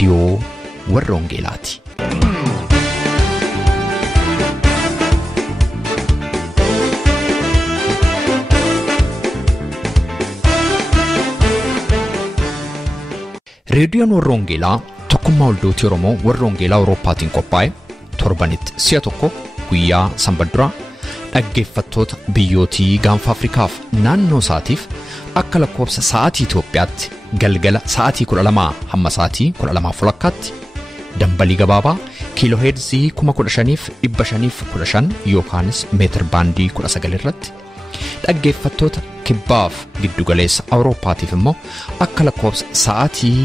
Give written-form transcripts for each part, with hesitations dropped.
Radio warra Wangeelaati. Reediyoon warra Wangeelaa tokkummaa waldooti Oromoo warra Wangeelaa Awurooppaatiin qophaa'e torbanitti si'a tokko guyyaa sanbadduraa dhaggeeffattoota biyyootii gaanfa Afrikaaf naannoo isaatiif akka lakkoofsa sa'aatii Itoophiyaatti galgala sa'aatii 12 hamma sa'aatii 12:00tti dambalii gabaabaa kiiloo heerzii 15,515 yookaanis meetir baandii 19 irratti dhaggeeffattoota kibbaaf giddugaleessa Awurooppaatiif immoo akka lakkoofsa sa'aatii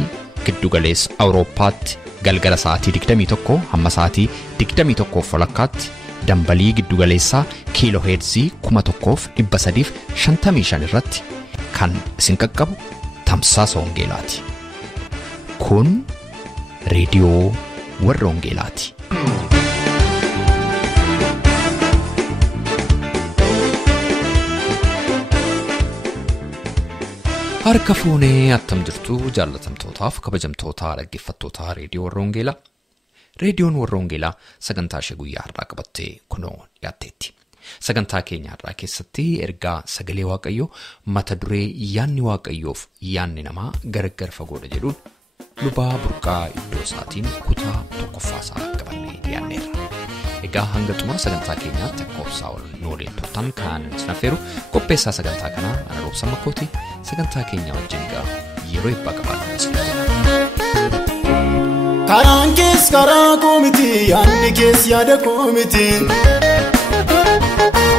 giddugaleessa Awurooppaatti galgala sa'aatii 21 hamma sa'aatii 21:00tti dambalii giddugaleessaa kiiloo heerzii 1,355 irratti kan isin qaqqabu Tamsaasa Wangeelaati. Kun reediyoo warra Wangeelaati. Harka fuunee attam jirtu jaallatamtootaaf kabajamtoota dhaggeeffattoota reediyoo warra Wangeelaa. Reediyoon warra Wangeelaa sagantaa ishee guyyaa har'aa qabattee kunoo dhiyaatteetti. Sagantaa keenya har'aa keessatti ergaa sagalee Waaqayyoo mata-duree Yaadni Waaqayyoof Yaadni Namaa gargar fagoodha jedhuun lubaa Burqaa Iddoosaatiin kutaa tokkoffaasaa qabannee dhiyaanneerra. Egaa hanga xumura sagantaa keenyaatti akka obsaa nooleen turtan kan isin affeeru qopheessaa sagantaa kanaa ana Robsan Makooti. Sagantaa keenya wajjin egaa yeroo eebbaa qabaadhu isin karaan kees karaa koomiti yaadni kees yaada koomiti.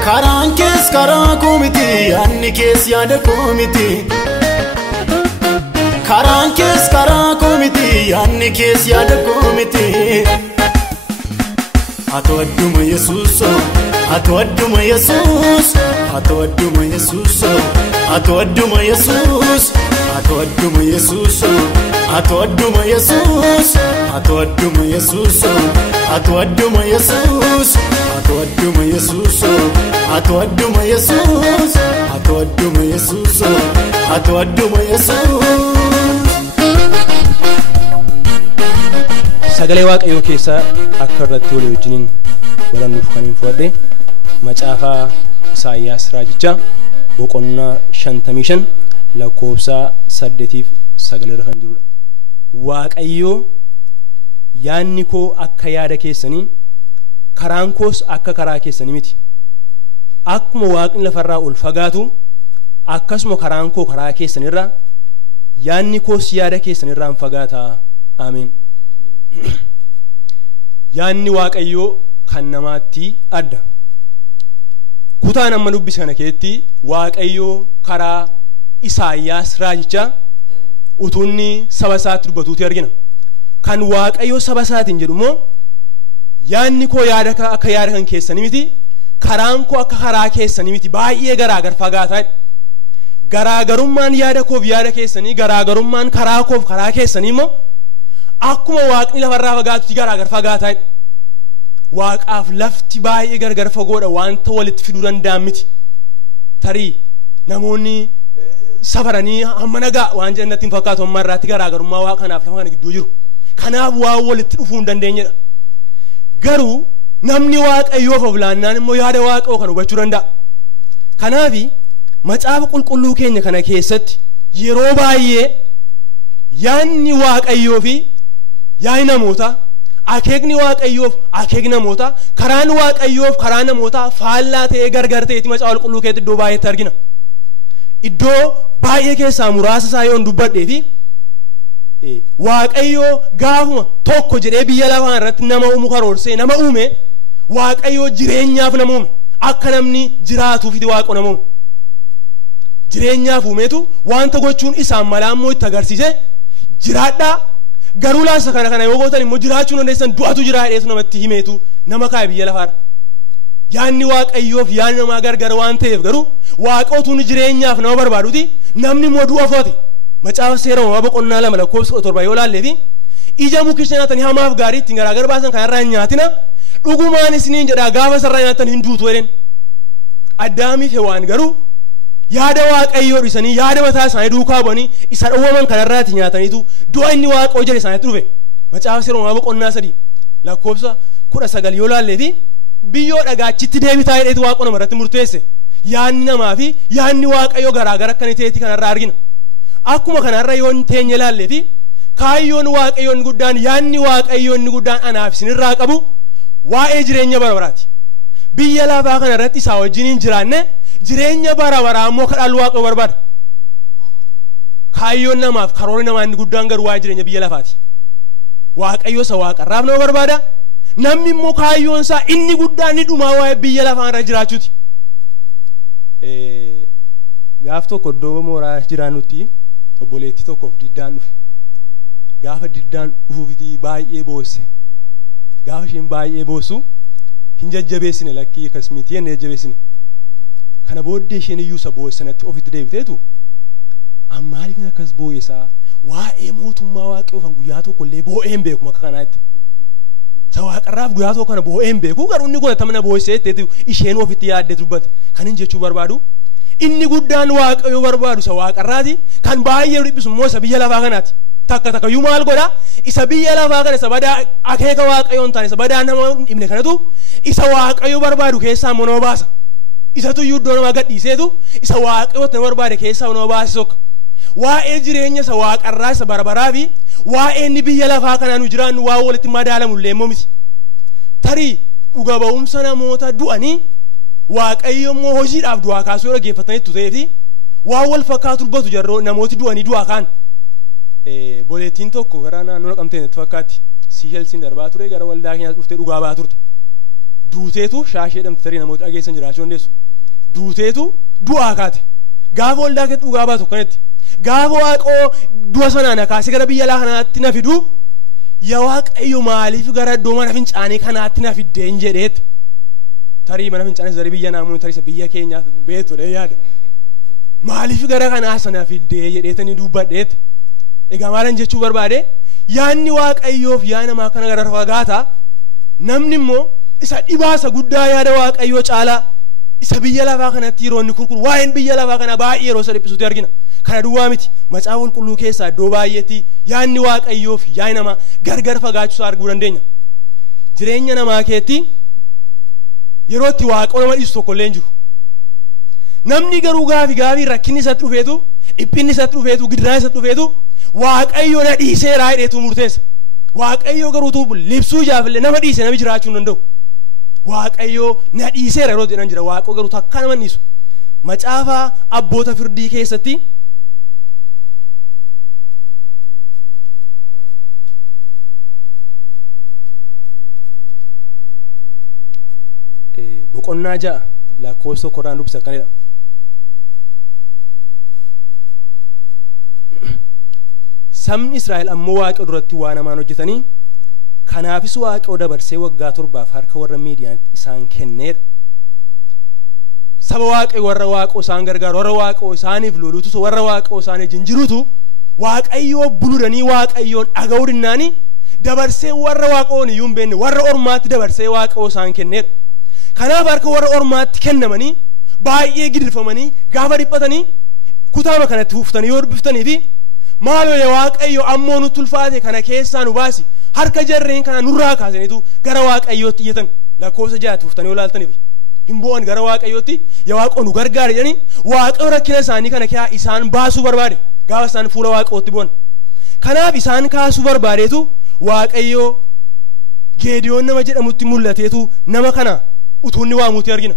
Karaan kees karaa koomiti yaadni kees yaada koomiti. Karaan kees karaa koomiti yaadni kees yaada koomiti. Ato adduma Yesuuso, ato adduma Yesuus, ato adduma Yesuuso, ato adduma Yesuus, ato adduma Yesuuso, ato adduma Yesuus, ato adduma Yesuuso, ato adduma Yesuus, ato adduma Yesuuso, ato adduma Yesuus, ato adduma Yesuuso, ato adduma Yesuus. Sagalee Waaqayyoo keessa akka irratti walii wajjiniin warannuuf kan hin fudhadhe macaafaa Isaayyaas raajichaa boqonnaa 55 lakkoofsa 8-9 irra kan jirudha. Waaqayyoo yaadni koo akka yaada keessanii karaan koos akka karaa keessanii miti. Akkuma waaqni lafarraa ol fagaatu akkasuma karaan koo karaa keessanirraa yaadni koos yaada keessanirraa hin fagaata. Ameen. Yaadni Waaqayyoo kan namaatti adda. Kutaan amma dubbis kana keessatti Waaqayyoo karaa Isaayyaas raajichaa utuunni saba isaatti dubbatuuti argina. Kan Waaqayyoo saba isaatiin jedhu immoo yaadni koo yaada akka yaada kan keessanii miti, karaan koo akka karaa keessanii miti, baay'ee garaagar fagaataadha. Garaagarummaan yaada koof yaada keessanii, garaagarummaan karaa koof karaa keessanii immoo akkuma waaqni lafarraa fagaatutti garaagar fagaataadha. Waaqaaf lafti baay'ee gargar fagoodha, wanta walitti fiduu danda'an miti. Tarii namoonni safaranii hamma nagaa waan jannatti hin fakkaatu amma irraatti garaagarummaa waaqa kanaaf lafa kana gidduu jiru. Kanaaf waan walitti dhufuu hin dandeenyedha. Garuu namni Waaqayyoof of laannaan immoo yaada Waaqayyoo kan hubachuu danda'a. Kanaaf macaafa qulqulluu keenya kana keessatti yeroo baay'ee yaadni Waaqayyoo fi yaadni namoota, akeekni Waaqayyoof akeekni namoota, karaan Waaqayyoof karaa namoota faallaa ta'ee gargar ta'eeti macaafa qulqulluu keessatti iddoo baay'eetti argina. Iddoo baay'ee keessaa muraasa isaa yoon dubbadhee fi Waaqayyoo gaafuma tokko jedhee biyya lafaa irratti nama uumu karoorsee nama uume Waaqayyoo jireenyaaf nama uume, akka namni jiraatuufiti Waaqoo nama uume. Jireenyaaf uumeetu wanta gochuun isaan malaa immoo itti agarsiise jiraadhaa. Garuu laansa kana yoo gootan immoo jiraachuu dandeessan du'atu jira jedheetu namatti himeetu nama kaa'e biyya lafaarra. Yaadni Waaqayyoof yaadni namaa gargar waan ta'eef garuu Waaqootuun jireenyaaf nama barbaaduti, namni immoo du'a foote. Macaafa seera uumamaa boqonnaa 2 lakkoofsa 7 yoo laallee fi ija mukicha nyaatanii hamaaf gaarii ittiin garaagar baasan kanarraa hin nyaatina, dhugumaan isiniin jedhaa gaafa sarraa nyaatan hin duutu jedheen. Addaamiif Hewaan garuu yaada Waaqayyoo dhisanii yaada mataa isaanii duukaa bu'anii isa dhowwaman kanarraatti nyaataniitu du'a inni Waaqoo jedhe isaanitti dhufe. Macaafa Seeraa boqonnaa 3 lakkoofsa 19 yoo laallee fi biyyoo dhagaachitti deebitaa jedheetu Waaqoo namarratti murteesse. Yaadni namaa fi yaadni Waaqayyoo garaagara akka ta'eeti kanarraa argina. Akkuma kanarra yoo teenye laallee fi kaayyoon Waaqayyoo inni guddaan yaadni Waaqayyoo inni guddaan anaaf isinirraa qabu waa'ee jireenya bara baraati. Biyya lafaa kanarratti isaa wajjin hin jiraanne jireenya bara baraa immoo kadhaan Waaqayyoo barbaada. Kaayyoon namaaf karoorri namaa inni guddaan garuu waa'ee jireenya biyya lafaati. Waaqayyoo isa waaqarraaf nama barbaada. Namni immoo kaayyoon isaa inni guddaan ni dhumaa waa'ee biyya lafaa irra jiraachuuti. Gaaf tokko iddoo mooraa jiraannutti obboleettii tokkoof diddaan dhufe. Gaafa diddaan dhufuufiti baay'ee boosse. Gaafa isheen baay'ee boossu hin jajjabeessine lakkii akkasumatti hin jajjabeessine. Kana booddee isheen iyyuu isa boossanatti ofitti deebiteetu ammaaliif akkas boo'esaa waa'ee mootummaa Waaqayyoo kan guyyaa tokko illee boo'ee hin beeku akka kanaatti. Sa waaqarraaf guyyaa tokko kana boo'ee hin beeku garuu inni kun tamna boo'isee ta'etu isheen ofitti yaaddee dubbate. Kan hin jechuu barbaadu inni guddaan Waaqayyoo barbaadu sa waaqarraati kan baay'ee dhiphisu immoo isa biyya lafaa kanaati. Takka yuu maal godha isa biyya lafaa kana isa badaa akeeka Waaqayyoo hin taane isa badaa nama dhibne kanatu isa Waaqayyoo barbaadu keessaa immoo nama baasa. Isatu iyyuu iddoo nama gadhiiseetu isa Waaqayyoo nama barbaade keessaa nama baase tokko. Waa'ee jireenya isa waaqarraa isa barabaraa fi waa'ee inni biyya lafaa kanaa nu jiraannu waa walitti madaalamu illee immoo miti. Tarii dhuga ba'umsa namoota du'anii Waaqayyo immoo hojiidhaaf du'aa kaasuu yoo dhaggeeffatanitti ta'ee fi waa wal fakkaatu dubbatu jarroo namooti du'anii du'aa kaan. Boleettiin tokko gara naannoo Naqamteen itti fakkaatti Sihelsiin darbaa ture gara waldaa keenyaatti dhuftee dhugaa ba'aa turte. Duuteetu shaashee dhamte tarii namoota dhageessan jiraachuu dandeessu. Duuteetu du'aa kaate. Gaafa waldaa keetti dhugaa baatu kanatti gaafa Waaqoo du'a sanaan kaasee gara biyya lafaa kanaatti na fidu yaa Waaqayyo maaliif gara iddoo mana fincaanii kanaatti na fiddeen jedheetti. Tarii mana fincaanii zarii biyya naamuu tarii isa biyya keenyaaf beetudha yaada. Maaliif gara kanaa sana fiddee jedheetanii dubbadheetti. Egaa maalan jechuu barbaade yaadni Waaqayyoof yaa namaa kana gara fagaata namni immoo isa dhibaasa guddaa yaada Waaqayyoo caalaa isa biyya lafaa kanatti yeroo inni kurkuru waa'een biyya lafaa kana baay'ee yeroo isa dhiphisuutti argina. Kana duwwaa miti macaafa qulqulluu keessaa iddoo baay'eetti yaadni Waaqayyoof yaada namaa gargar fagaachuusaa arguu dandeenya. Jireenya namaa keetti yeroo itti Waaqoo nama dhiisu tokko illee hin jiru. Namni garuu gaafii rakkinni isatti dhufeetu dhiphinni isatti dhufeetu gidiraan isatti dhufeetu Waaqayyo na dhiiseeraa jedheetu murteessa. Waaqayyo garuu libsuu jaafillee nama dhiise nami jiraachuu hin danda'u. Waaqayyo na dhiiseera yeroo jedhan jira. Waaqoo garuu takka nama dhiisu. Macaafa abboota firdii keessatti boqonnaa 6 lakkoofsa 1 dubbisa akkanidha. Sabni Israa'el ammoo Waaqa duratti waan hamaan hojjetanii kanaafis Waaqayyo dabarsee waggaa 7 harka warra Miidiyaanitti isaan kenneedha. Saba Waaqayyo warra Waaqoo isaan gargaaru warra Waaqoo isaaniif loluutu warra Waaqoo isaanii jinjiruutu Waaqayyoo buludanii Waaqayyoon dhaga'uu dinnaanii dabarsee warra Waaqoon iyyuu hin beekne warra ormaatti dabarsee Waaqoo isaan kenneedha. Kanaaf harka warra ormaatti kennamanii baay'ee gidirfamanii gaafa dhiphatanii kutaama kanatti uffitanii yoo dubbiftanii fi maaloo yaa Waaqayyo ammoo nutti ulfaate kana keessaa nu baasi harka jarreen kana nurraa kaasaniitu gara Waaqayyootti iyyatan. Lakkoofsa 6 uffitanii yoo laaltaniif hin bo'an gara Waaqayyootti yaa Waaqoo nu gargaari jedhanii Waaqayyo rakkina isaanii kana keessaa isaan baasuu barbaade gaafa isaan fuula Waaqootti bu'an. Kanaaf isaan kaasuu barbaadeetu Waaqayyo Geediyoon nama jedhamutti mul'ateetu nama kana utuunni waamuutti argina.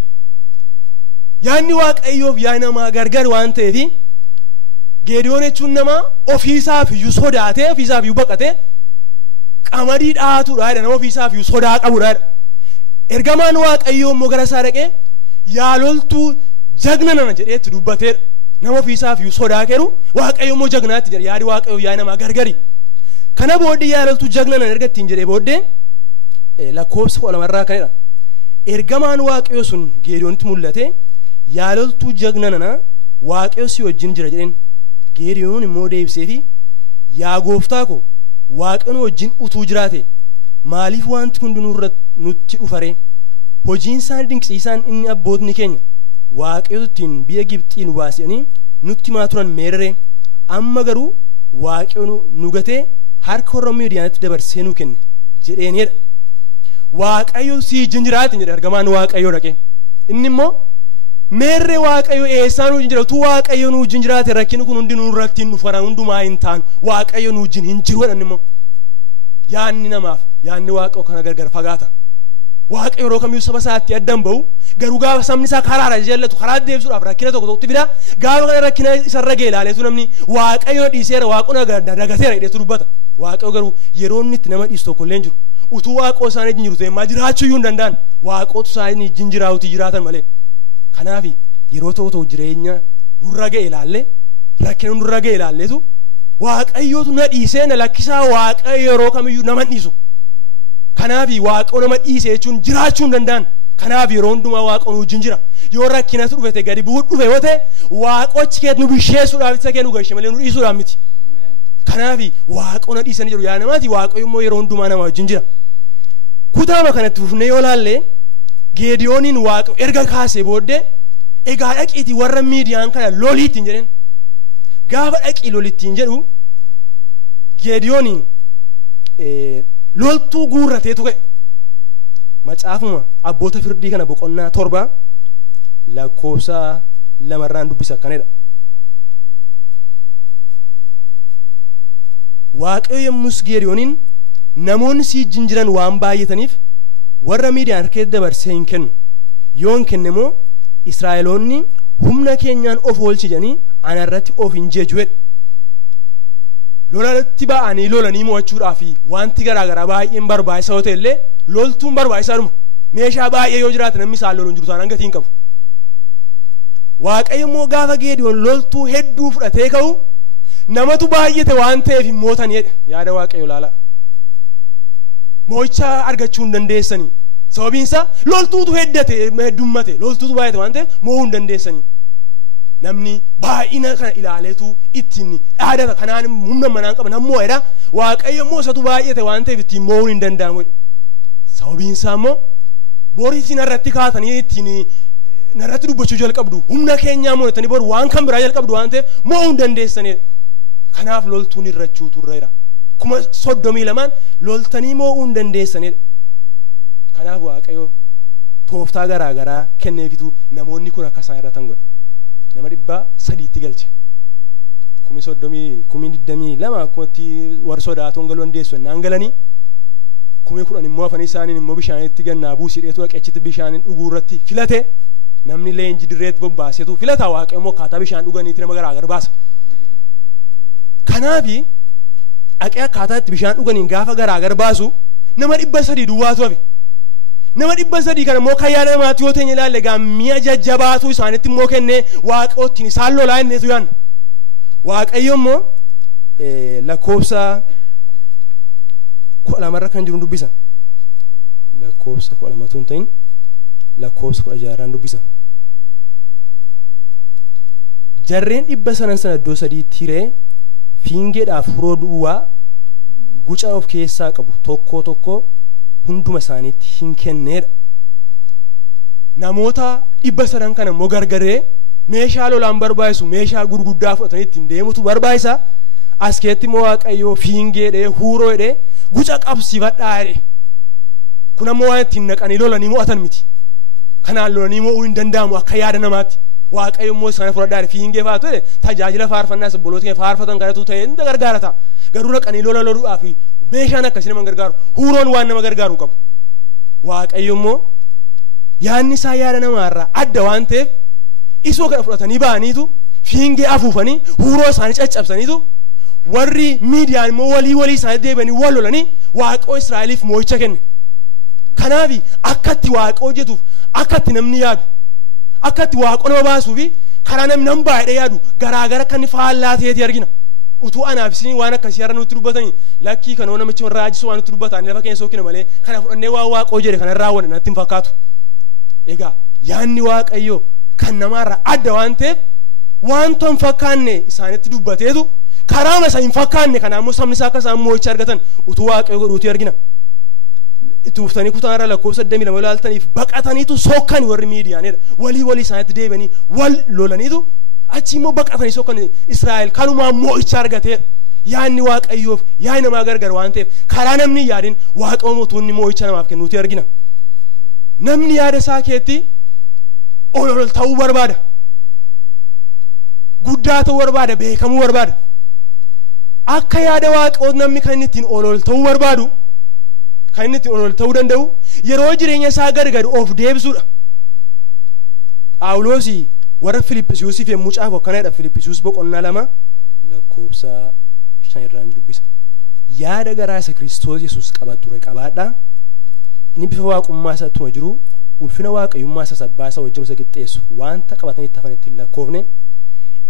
Yaadni Waaqayyoof yaa namaa gargar waan ta'eef Geediyoon jechuun nama ofiisaaf iyyuu sodaatee ofiisaaf iyyuu baqatee qamadii dhaatuudha jedha nama ofiisaaf iyyuu sodaa qabuudha jedha. Ergamaan Waaqayyoo immoo gara isaa dhaqee yaa loltuu jagna nana jedheetti dubbateedha. Nama ofiisaaf iyyuu sodaa keeru Waaqayyo immoo jagnaatti jedha. Yaadi Waaqayyoo yaa namaa gargari. Kana booddee yaa loltuu jagna nana erga ittiin jedhee booddee lakkoofsa 12 kanadha. Ergamaan Waaqayyoo sun Geediyoonitti mul'ate yaa loltuu jagna nana Waaqayyo si wajjin jira jedheen. Geediyoon immoo deebiseefi yaa gooftaa ko Waaqayyoon wajjin utuu jiraate maaliif wanti hundinuu nutti dhufare hojiin isaan dinqisiisaan inni abbootni keenya Waaqayyootiin biyya Gibxii nu baasanii nutti maa turan meerere amma garuu Waaqayyoon nu gatee harka warra miidiyaatti dabarsee nuu kenne jedheenidha. Waaqayyo si jinjiraatiin jedhe ergamaan Waaqayyoo dhaqee. Inni immoo meerree Waaqayyo eessaa nuu jinjira tu Waaqayyo nuu jinjiraate rakkini kun hundi nuu irratti hin dhufara hundumaa hin taanu Waaqayyo nuu jin hin jiru jedhan immoo. Yaadni namaaf yaadni Waaqayyo kana gargar fagaata. Waaqayyo yeroo kamiyyuu saba isaatti addan bahu garuu gaafa sabni isaa karaara jallatu karaa deebisuudhaaf rakkina tokko tokkotti fida gaafa kana rakkina isarra ga'e ilaaleetu namni Waaqayyo dhiiseera Waaqona dagateera jedheetu dubbata. Waaqayyo garuu yeroo inni itti nama dhiisu tokko illee hin jiru. Utuu Waaqoo isaanii jinjiru ta'e maa jiraachuu iyyuu hin danda'an Waaqootu isaanii jinjiraawutii jiraatan malee. Kanaaf yeroo tokko tokko jireenya nurra ga'e ilaalle rakkina nurra ga'e ilaalleetu Waaqayyootu na dhiisee na lakkisaa Waaqayyo yeroo kamiyyuu nama dhiisu. Kanaaf Waaqoo nama dhiisee jechuun jiraachuu hin danda'an. Kanaaf yeroo hundumaa Waaqoo nu jinjira. Yoo rakkinatu dhufe gadi bu'uu dhufe yoo ta'e Waaqochi keet nu bisheessuudhaaf isa kennu gashe malee nu dhiisuudhaaf miti. Kanaaf Waaqoo na dhiisanii jiru yaa namaati Waaqayyo immoo yeroo hundumaa nama wajjin jira. Kutaama kanatti fufnee yoo laalle Geediyooniin Waaqoo erga kaasee booddee egaa dhaqiitii warra miidiyaan kana loliittiin jedheen. Gaafa dhaqii lolittiin jedhu Geediyooniin loltuu guurrateetu ka'e. Macaafuma abboota firdii kana boqonnaa 7 lakkoofsa 2 dubbisa akkanidha. Waaqayyo yommus Geediyooniin namoonni si jinjiran waan baay'ataniif warra miidiyaan harkatti dabarsee hin kennu. Yoo hin kenne immoo Israa'eloonni humna keenyaan of oolchi jedhanii ana irratti of hin jeeju jedhe. Lolatti ba'anii lolanii mo'achuudhaaf wanti garaagaraa baay'een barbaachisaa yoo ta'e illee loltuun barbaachisaadhuma. Meeshaa baay'ee yoo jiraate namni isaan loluun jiru taanaan gatii hin qabu. Waaqayyo immoo gaafa Geediyoon loltuu hedduu fudhatee ka'u namatu baay'ate waan ta'eef hin mootanii jedhe. Yaada Waaqayyo ilaala. Mo'icha argachuu hin dandeessanii. Sababiin isaa loltuutu heddummate loltuutu baay'ate waan ta'eef mo'uu hin dandeessanii. Namni baay'ina kana ilaaleetu ittiin dhaadata kanaan humna manaan qaba nammoo jedha. Waaqayyo immoo isatu baay'ate waan ta'eef ittiin mo'uun hin danda'amu. Sababiin isaa immoo boriitiin irratti kaatanii ittiin narratti dubbachuu jalqabdu humna keenyaa mo'atanii bor waan kan biraa jalqabdu waan ta'eef mo'uu hin dandeessanidha. Kanaaf loltuun irrachuu turreera. 32 loltanii mo'uu hin dandeessanidha. Kanaaf Waaqayyo tooftaa garaagaraa kenneefitu namoonni kun akka isaan irratan godhe. Nama 300 galche. 22 akkumatti warra sodaatuun galuu dandeessu naan galanii 10 immoo afanii isaaniin immoo bishaanitti gannaa buusidheetu dhaqechitti bishaaniin dhuguu irratti filate namni leenji dirreetti bobbaasetu filata Waaqayyo immoo akkaataa bishaan dhuganiitti nama garaagara baasa. Kanaaf dhaqee akkaataa itti bishaan dhuganiin gaafa garaagara baasu nama 300 duwwaatu hafe. Nama 300 kana immoo kan yaada namaatti yoo ta'e ilaalle egaa mi'a jajjabaatu isaanitti immoo kennee Waaqayyoottiin isaan lolaa inneetu yaadna. Waaqayyo immoo lakkoofsa 12 kan jiru dubbisa. Lakkoofsa 12 tun ta'in lakkoofsa 16 dubbisa. Jarreen 300 sana iddoo sadiitti hiree fiingeedhaaf furoo duwwaa guca of keessaa qabu tokko tokko hunduma isaaniitti hin kenneedha. Namoota 300 kana immoo gargaree meeshaa lolaan barbaachisu meeshaa gurguddaa fudhatanii ittiin deemutu barbaachisa. As keessatti immoo Waaqayyo fiingeedhee huuroodhee guca qabsiifadhaa jedhe. Kun ammoo waan ittiin naqanii lolanii mo'atan miti. Kanaan lolanii mo'uu hin danda'amu akka yaada namaatti. Waaqayyo immoo isaan fudhadhaa jedhe fiingee faatu jedhe tajaajila faarfannaa sabboloota kee faarfatan kadhatu ta'e ni gargaara ta'a. Garuu naqanii lola loluudhaaf meeshaan akkasii nama gargaaru huuroon waan nama gargaaru qabu. Waaqayyo immoo yaadni isaa yaada namaarraa adda waan ta'eef isoo kana fudhatanii ba'aniitu fiingee afuufanii huuroo isaanii caccabsaniitu warri miidiyaan immoo walii isaanii deebi'anii wal lolanii Waaqayyo Israa'eliif moo'icha kenne. Kanaaf akkatti Waaqayyo hojjetuuf akkatti namni yaadu akkatti Waaqayyo nama baasuufi karaa namni nan baay'ee yaadu garaagara kan faallaa ta'eeti argina. Utuu anaaf isin waan akkasii har'a nutti dubbatanii lakkii kanoo namichi warra raajisu waan nutti dubbatan lafa keessa sokkina malee kana fudhannee waan Waaqayyo jedhe kana raawwanne natti hin fakkaatu. Egaa yaadni Waaqayyo kan namaarraa adda waan ta'eef wanta hin fakkaanne isaanitti dubbateetu karaa isa hin fakkaanne kana ammoo sabni isaa akka isaan moo'icha argatan utuu Waaqayyo godhuuti argina. Itti uftanii kutaanirra lakkoofsa 22 ilaaltaniif baqataniitu sokkan warri miidiyaanidha. Walii isaanitti deebi'anii wal lolaniitu achi immoo baqatanii sokkan Israa'el kanumaan moo'icha argatee yaadni waaqayyoof yaadni namaa gargar waan ta'eef karaa namni yaadin waaqayyoon utuunni moo'icha namaaf kennuuti argina. Namni yaada isaa keetti ol ta'uu barbaada, guddaa ta'uu barbaada, beekamuu barbaada. Akka yaada waaqayyoon namni kan inni ittiin ol ta'uu barbaadu, kan inni ittiin ol ta'uu danda'u yeroo jireenya isaa gargar of deebisuudha. Phaawulos warra Filiphisiyoosiif yommuu caafu akkanadha. Filiphisiyoos boqonnaa 2 lakkoofsa 5 irraan dubbisa. Yaada garaa isa Kiristoos Yesuus qabature qabaadhaa. Inni bifa waaqummaa isaatuma jiru ulfina waaqayyummaa isa sabbaa isa wajjin isa qixxeessu wanta qabatanii itti hafan ittiin lakkoofne.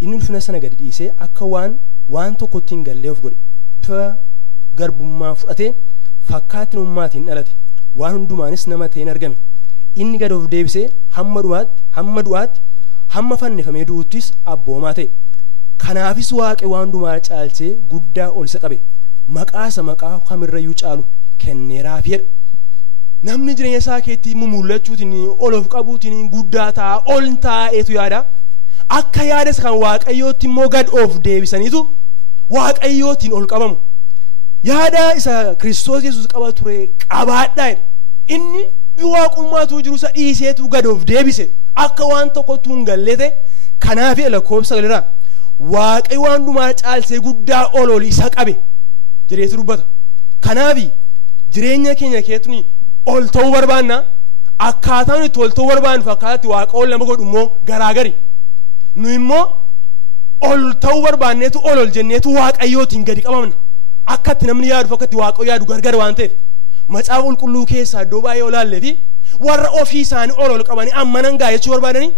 Inni ulfina sana gadi dhiisee akka waan tokkotti hin gallee of godhe. Bifa garbummaa fudhatee fakkaatinumaatiin dhalate. Waan hundumaanis nama ta'een argame. Inni gad of deebisee hamma du'aatti hamma fannifamee du'uttis abboomaa ta'e. Kanaafis Waaqi waan hundumaa caalchee guddaa ol isa qabe. Maqaa kamirrayyuu caalu kenneeraafidha. Namni jireenya isaa keetti mul'achuutiin ol of qabuutiin guddaa ta'a ol taa'eetu yaada. Akka yaades kan waaqayyootti immoo gad of deebisaniitu waaqayyootiin ol qabamu. Yaada isa Kiristoos Yesuus qaba ture qabaadhaa. Inni waaqummaatu jiru isa dhiiseetu gad of deebise akka waan tokkotti hin galleete. Kanaaf lakkoofsa 9 Waaqi waan hundumaa caalsee guddaa ol isa qabe jireetu dubbata. Kanaaf jireenya keenya keessatti ol ta'uu barbaanna. Akkaataan itti ol ta'uu barbaannu fakkaatti waaqa ol nama godhu immoo garaagari. Nu immoo ol ta'uu barbaanneetu ol jenneetu waaqayyootiin gadi qabamna. Akkatti namni yaadu fakkatti waaqayyo yaadu gargar waan ta'eef macaafa qulqulluu keessaa iddoo baay'ee olaallee fi warra ofii isaanii ol qabanii ammanan gaa jechuu barbaadanii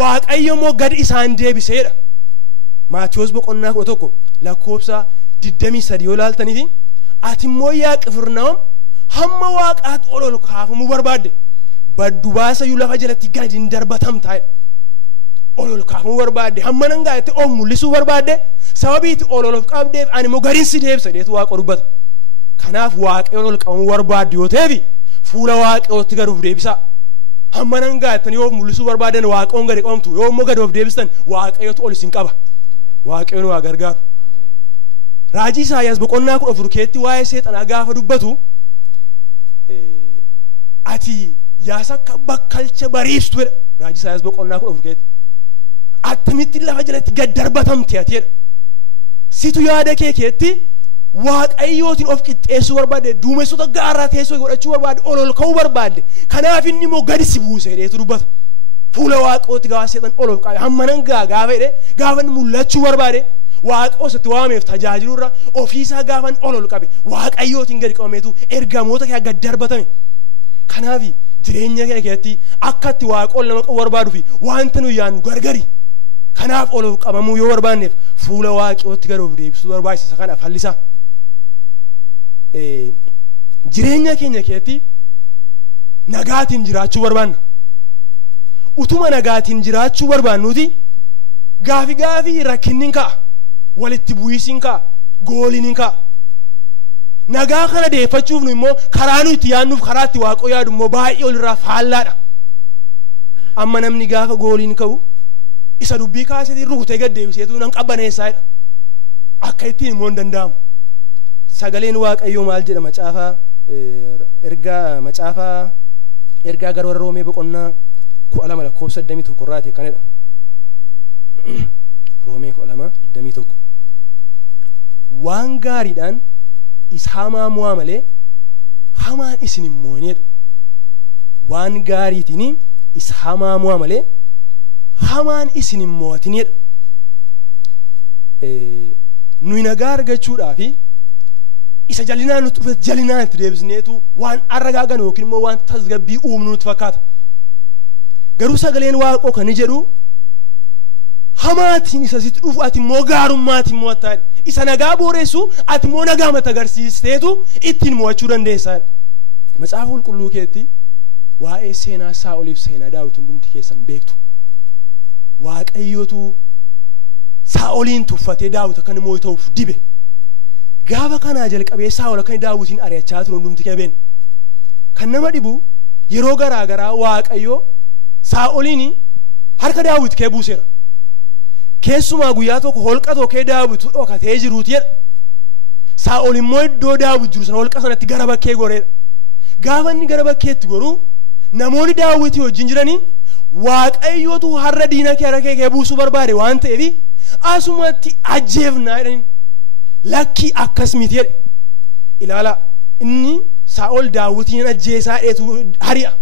waaqayyo immoo gadi isaan deebiseedha. Maatiyos boqonnaa 11 lakkoofsa 23 yoo laaltanii fi ati immoo yaa Qifirnaahom hamma waaqaatti ol kaafamuu barbaadde baddu baasayyuu lafa jalatti gadi hin darbatamtaa'edha. Ol kaafamuu barbaadde hamma nan gaa jettee of mul'isuu barbaadde sababiitti ol qabdeef ani immoo gadiin si deebisa jedheetu waaqa dubbata. Kanaaf waaqayyoon ol qabamuu barbaadde yoo ta'eef fuula waaqayyootti gad of deebisaa. Hamma nan gaa jettanii yoo of mul'isuu barbaadan waaqayyoon gadi qabamtu yoo immoo gad of deebistan waaqayyootu ol isin qaba. Waaqayyoon waa gargaaru. Raajii Isaayyaas boqonnaa 14 keetti waa'ee seexanaa gaafa dubbatu ati yaasakka bakkalcha bariiftu jedha. Raajii Isaayyaas boqonnaa 14 keetti attamitti lafa jalatti gad darbatamte ati jedha. Situ yaada kee keetti waaqayyootiin of qixxeessuu barbaadde duumessota gaarraa teessoo godhachuu barbaadde ol ka'uu barbaadde kanaaf inni immoo gadi si buuse jedheetu dubbata. Fuula waaqayyootti gaafa seexan ol qabe hamma nan gaafa jedhe gaafa inni mul'achuu barbaade waaqayyoo isatti waameef tajaajilurra ofiisaa gaafa ol qabe waaqayyootiin gadi qabameetu ergamoota kee gad darbatame. Kanaaf jireenya kee keessatti akkatti waaqayyoon nama qabu barbaaduu fi wanta nu yaannu gargari. Kanaaf ol qabamuu yoo barbaanneef fuula waaqayyootti gad of deebisuu barbaachisa. Kanaaf hallisaa jireenya keenya keessatti nagaatiin jiraachuu barbaanna. Utuma nagaatiin jiraachuu barbaannuuti gaafii rakkinni hin ka'a, walitti bu'iinsi hin ka'a, gooliin hin ka'a. Nagaa kana deeffachuuf nu immoo karaa nu itti yaannuuf karaa itti waaqayyo yaadu immoo baay'ee olirraa faallaadha. Amma namni gaafa gooliin ka'u isa dubbii kaasetii rukutee gad deebiseetu nan qabbaneessaadha. Akka ittiin immoo hin danda'amu. Sagaleen waaqayyoo maal jedha macaafa ergaa gara warra Roomee boqonnaa 12 lakkoofsa 21 irraati akkanadha. Roomee 12:21 waan gaariidhaan isa hamaa mo'aa malee hamaan isin hin mo'inedha. Waan gaariitiin isa hamaa mo'aa malee hamaan isin hin mo'atinedha. Nuyi nagaa argachuudhaaf isa jallinaan nutti dhufe jallinaan itti deebisneetu waan arragaagan yookiin immoo waan tasgabbii uumnu nutti fakkaata. Garuu sagaleen waaqoo kan jedhu hamaatiin isa sitti dhufu ati immoo gaarummaatiin mo'attaadha. Isa nagaa booressu ati immoo nagaa mata agarsiisteetu ittiin mo'achuu dandeessaadha. Macaafa qulqulluu keetti waa'ee seenaa Saa'oliif seenaa Daawit hundumti keessan beektu. Waaqayyootu Saa'oliin tuffatee Daawit akka inni mo'atuuf dibe. Gaafa kanaa jalqabee Saa'ol akka inni Daawitiin ari'achaa ture hundumti qabeen. Kan nama dhibu yeroo garaagaraa Waaqayyoo Saa'oliin harka Daawit kee buuseera. Keessumaa guyyaa tokko holqa tokkee Daawit dhokatee jiruuti jedha. Saa'ol immoo iddoo Daawit jiru sana holqa sanatti gara bakkee goreedha. Gaafa inni gara bakkeetti goruu namoonni Daawit wajjin jiranii Waaqayyootu har'a diina kee harka kee buusuu barbaade waan ta'eef asumatti ajjeefnaa jedhaniin. Lakkii akkas miti jedhe. Ilaala inni Saa'ol Daawitiin ajjeesaa dheetu hari'a.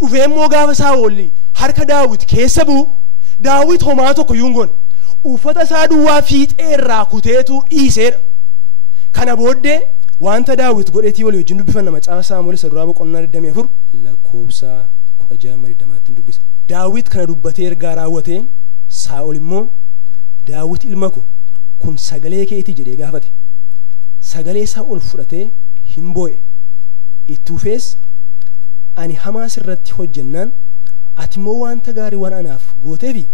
Dhufee immoo gaafa Saa'ol harka Daawit keessa bu'u Daawit homaa tokko iyyuu hin goone. Uffata isaa duwwaa fiixee irraa kuteetu dhiiseedha. Kana booddee wanta Daawit godheetii walii wajjin dubbifanna macaafa Saamu'eel isa duraa boqonnaa 24 lakkoobsa 16 dubbisa. Daawit kana dubbatee ergaa raawwatee Saa'ol immoo Daawit ilma ko kun sagalee keetii jedhee gaafate. Sagalee Saa'ol fudhatee hin boo'e. Itti fufees ani hamaa sirratti hojjennaan ati immoo wanta gaarii waan anaaf gooteefi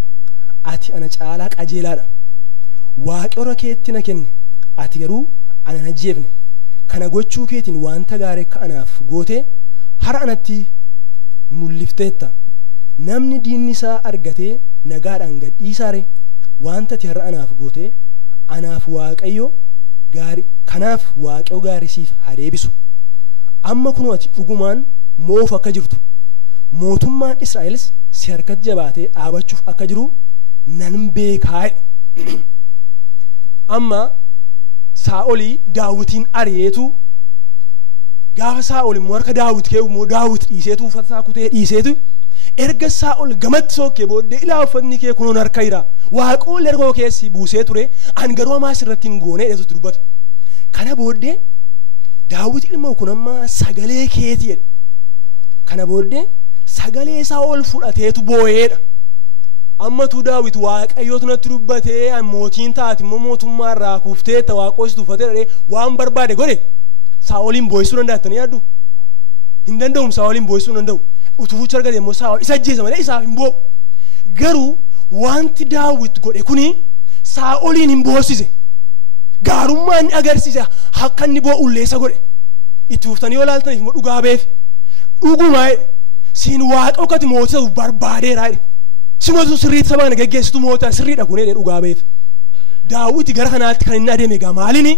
ati ana caalaa qajeelaadha. Waaqayyo keetti na kenne ati garuu ana hin ajjeefne. Kana gochuu keetiin wanta gaarii akka anaaf goote hara anatti mul'ifteetta. Namni diinni isaa argatee nagaadhaan gadhiisaare wanta ati har'a anaaf goote anaaf Waaqayyo gaarii kanaaf Waaqayyo gaarii siif haa deebisu. Amma kunoo ati dhugumaan moof akka jirtu mootummaan Israa'elis si harkatti jabaatee dhaabachuuf akka jiru nan beekaa. Amma Saa'olii Daawitiin ari'eetu gaafa Saa'ol immoo harka Daawit kee immoo Daawit dhiiseetu uffata isaa kutee dhiiseetu erga Saa'ol gamatti sookee booddee ilaa uffatni kee kunuun harka jira Waaqayyo erga keessi buusee ture an garuu hamaa sirratti hin goone jedhetu dubbata. Kana booddee Daawit ilma kun amma sagalee keetii jedhe. Kana booddee sagalee Saa'ol fudhateetu boo'eedha. Amma tu Daawit Waaqayyootu natti dubbatee mootiin taati immoo mootummaa irraa kuftee Waaqayyoos tuffatee waan barbaade godhe Saa'oliin boo'isuu danda'a yaaddu? Hin danda'u. Saa'oliin boo'isuu danda'u. Utufuucha argate immoo Saa'ol isa ajjeesa malee isaaf hin boo'u. Garuu wanti Daawit godhe kuni Saa'oliin hin boosise. Gaarummaa inni agarsiise akka inni boo'ullee isa godhe. Itti fuftanii yoo ilaaltaniif immoo dhugaa beef dhugumaa siin Waaqayyo akkati mootii ta'u barbaadeera jedhe. Simatu sirriitti sabaan geggeessitu mootaa sirriidha kun jedhe dhugaa beef. Daawit gara kanaatti kan inni adeeme egaa maalini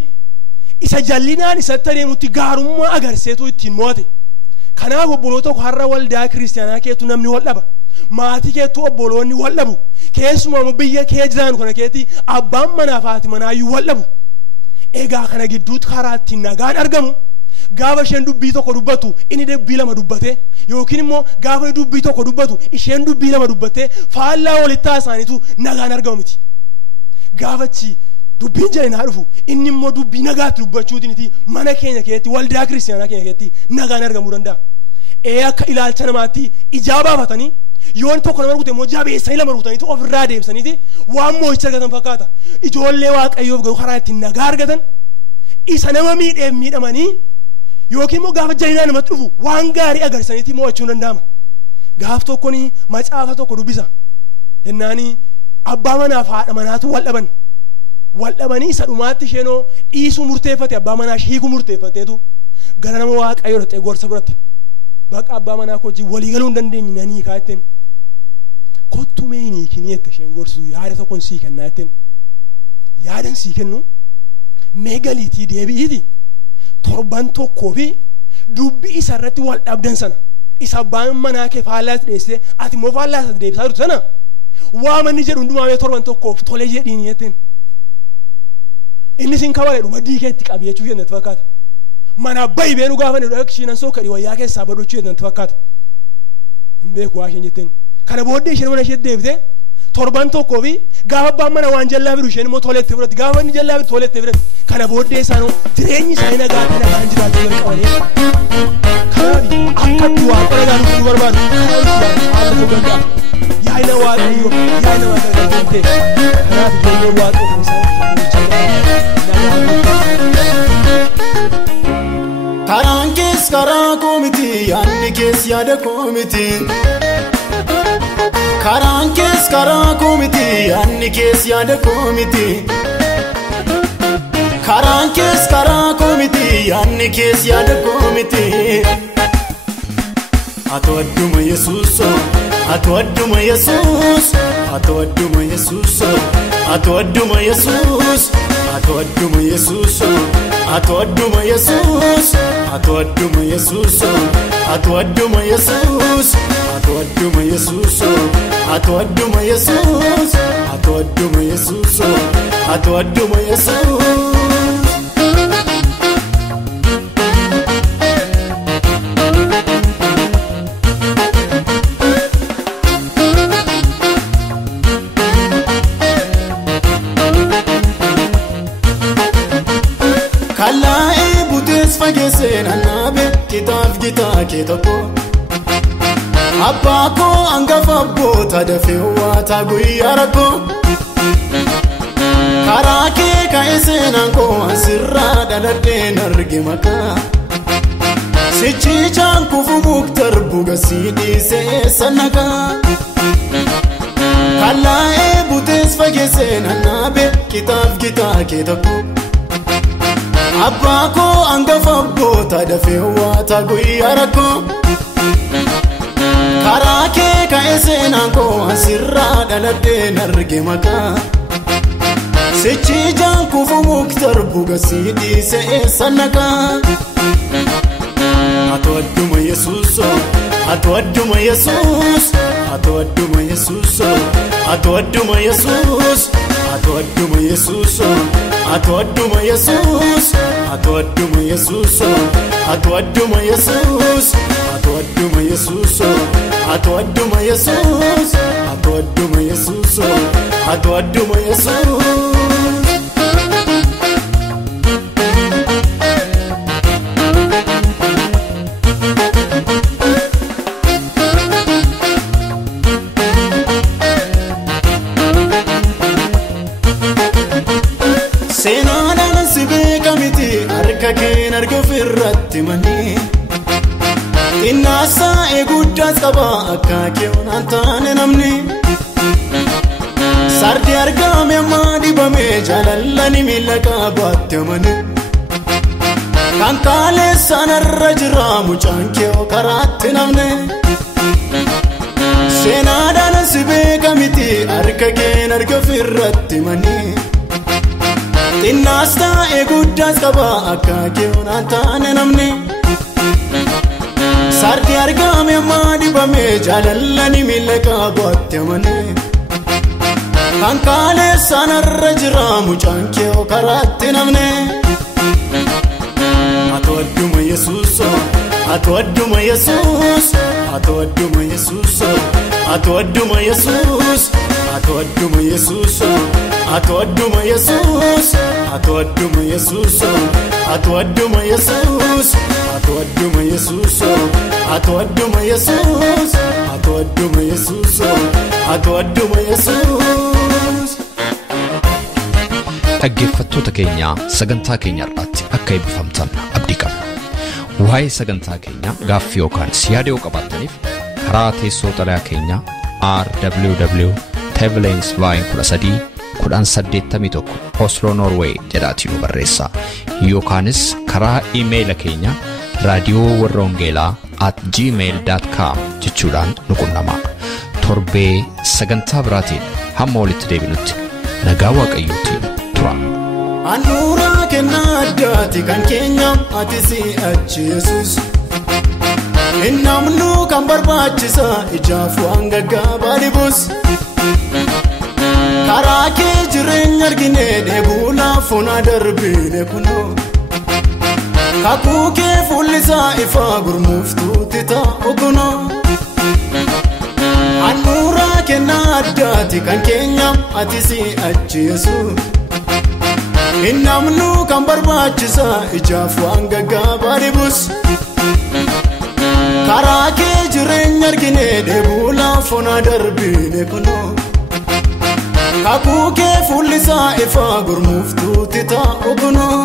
isa jallinaan isatti adeemutti gaarummaa agarseetu ittiin moote. Kanaaf obboloota har'a waldaa kiristaanaa keetu namni wal dhaba. Maatii keetu obboloonni wal dhabu. Keessumaa biyya kee jiraanu kana keetti abbaan manaa fi haati manaayyuu wal dhabu. Egaa kana gidduutti karaa ittiin nagaan argamu gaafa isheen dubbii tokko dubbatu inni dubbii lama dubbate yookiin immoo gaafa dubbii tokko dubbatu isheen dubbii lama dubbatte faallaa walitti haasaanitu nagaan argamu miti. Gaafachi dubbiin jalinaa dhufu inni immoo dubbii nagaatti dubbachuutiin mana keenya keessatti waldaa kiristaanaa keenya keessatti nagaan argamuu danda'a. Akka ilaalcha namaatti ijaa baafatanii yoon tokko nama rukute immoo jabeessanii lama rukutaniitu ofirraa deebisaniiti waan moo'icha argatan fakkaata. Ijoollee Waaqayyoof garuu karaa ittiin nagaa argatan isa nama miidheef miidhamanii yookiin immoo gaafa jalinaa namatti dhufu waan gaarii agarsiisaniiti mo'achuu danda'ama. Gaaf tokkoon macaafa tokko dubbisa jennaanii abbaa manaa fi haadha manaatu wal dhaban. Wal dhabanii isa dhumaatti isheenoo dhiisuu murteeffate abbaa manaa hiikuu murteeffateetu gara nama Waaqayyoo dhaqee gorsa fudhatte. Bakka abbaa manaa koo wajjin walii galuu hin dandeenye nanii kaa jetteen kottu mee hin hiikini jette isheen gorsitu yaada tokkoon sii kennaa jetteen yaadan sii kennu mee galiitii deebi'iiti torban tokkoo fi dubbii isa irratti wal dhabdan sana isa abbaan manaa kee faallaatti dhiyeessee ati immoo faallaatti deebisaa jirtu sana waamanni jedhu hundumaa torban tokkoof tolee jedhiini jetteen inni sin kabalee maddii keetti qabi jechuu kennatti fakkaata. Mana bayi beenu gaafa ni dhakshiinan soo kadhi wayyaa keessaa badoochuu jedhan fakkaata. Hin beeku waa isheen jetteen. Kana booddee isheen mana ishee deebite torban tokkoo fi gaafa abbaan mana waan jallaa fidu isheen immoo tooletti fudhatti gaafa inni jallaa fidu tooletti fudhatti. Kana booddee isaanoo jireenyi isaanii nagaatti nagaan jiraachuu jalqabanii. Kanaaf akka itti waaqa nagaan dhufuu barbaadu. Haala ta'uu danda'a. Yaa'ina Waaqayyoo yaa'ina Waaqayyoo kan ta'e. Kanaaf ijoollee Waaqayyoo kan Karaan kees karaa koomiti yaadni kees yaada koomiti. Karaan kees karaa koomiti yaadni kees yaada koomiti. Karaan kees karaa koomiti yaadni kees yaada koomiti. Atoadduma Yesuuso, atoadduma Yesuus, atoadduma Yesuuso, atoadduma Yesuus, atoadduma Yesuuso, atoadduma Yesuus, atoadduma Yesuuso, atoadduma Yesuus, atoadduma Yesuuso, atoadduma Yesuus, atoadduma Yesuuso, atoadduma Yesuus. Kalla'ee butees fageesseen annaabee kitaaf gitaa kee tokko abbaa koo hangafa abboota dafee waataa guyyaa rakkoo karaa kee ka'ee seenaan koo asirraa dhaladheen arge maqaa sichichaan kufu muktar bugasii dhiisee sannakaa kalla'ee butees fageesseen annaabee kitaaf gitaa kee tokko abbaa koo hangafa abboota dafee waataa guyyaa rakkoo karaa kee ka'ee seenaan koo asirraa dhaladheen arge maqaa sichichaan kufu muktar bugasii dhiisee sannakaa atoadduma Yesuuso, atoadduma Yesuus, atoadduma Yesuuso, atoadduma Yesuus, atoadduma Yesuuso, atoadduma Yesuus, atoadduma Yesuuso, atoadduma Yesuus, atoadduma Yesuuso, atoadduma Yesuus, atoadduma Yesuuso, atoadduma Yesuus. Seenaadhaan si beekamiti harka keen arga ofirratti manii Innaasaa eeguddaas qaba akka keewwan an taane namni Sardi argame ammaa dhibame jaalallani miila qabaatti amane Kan kaaleessaan irra jira mucaan keewoo karaatti namne Seenaadhaan si beekamiti harka keen arga ofirratti manii Innaasaa eeguddaas qaba akka keewwan an taane namni Sardi argame ammaa dhibame jaalallani miila qabaatti amane Kan kaaleessaan irra jira mucaan keewoo karaatti namne Atoadduma Yesuuso, atoadduma Yesuus, atoadduma Yesuuso, atoadduma Yesuus, atoadduma Yesuuso, atoadduma Yesuus, atoadduma Yesuuso, atoadduma Yesuus, atoadduma Yesuuso, atoadduma Yesuus, atoadduma Yesuuso, atoadduma Yesuus. Dhaggeeffattoota keenya sagantaa keenya irratti akka eebbifamtan abdii qabna. Waa'ee sagantaa keenya gaaffii yookaan yaada yoo qabaattaniif karaa teessoo xalayaa keenya rww.tevlensvine13 Oslo Norway jedhaatiin nu barreessaa yookaanis karaa iimeeyila keenya raadiyoowarrawangeelaa@gmail.com jechuudhaan nu qunnamaa. Torbee sagantaa biraatiin hamma walitti deebinutti nagaa waaqayyootiin tura. Anuuraa kennaa addaati kan keenya ati si achi Yesuus Innamnu kan barbaachisa ijaaf waan gaggaabaa dhibus Karaa kee jireenya argine dheebuu laafuuna darbine kunoo Kakuu kee fuullisaa ifaa gurmuuftuutti ta'u kunoo Anuuraa kennaa addaati kan keenya ati si achi Yesuus Innamnu kan barbaachisa ijaaf waan gaggaabaa dhibus Karaa kee jireenya argine dheebuu laafuuna darbine kunoo Kakuu kee fuullisaa ifaa gurmuuftuutti ta'u kunoo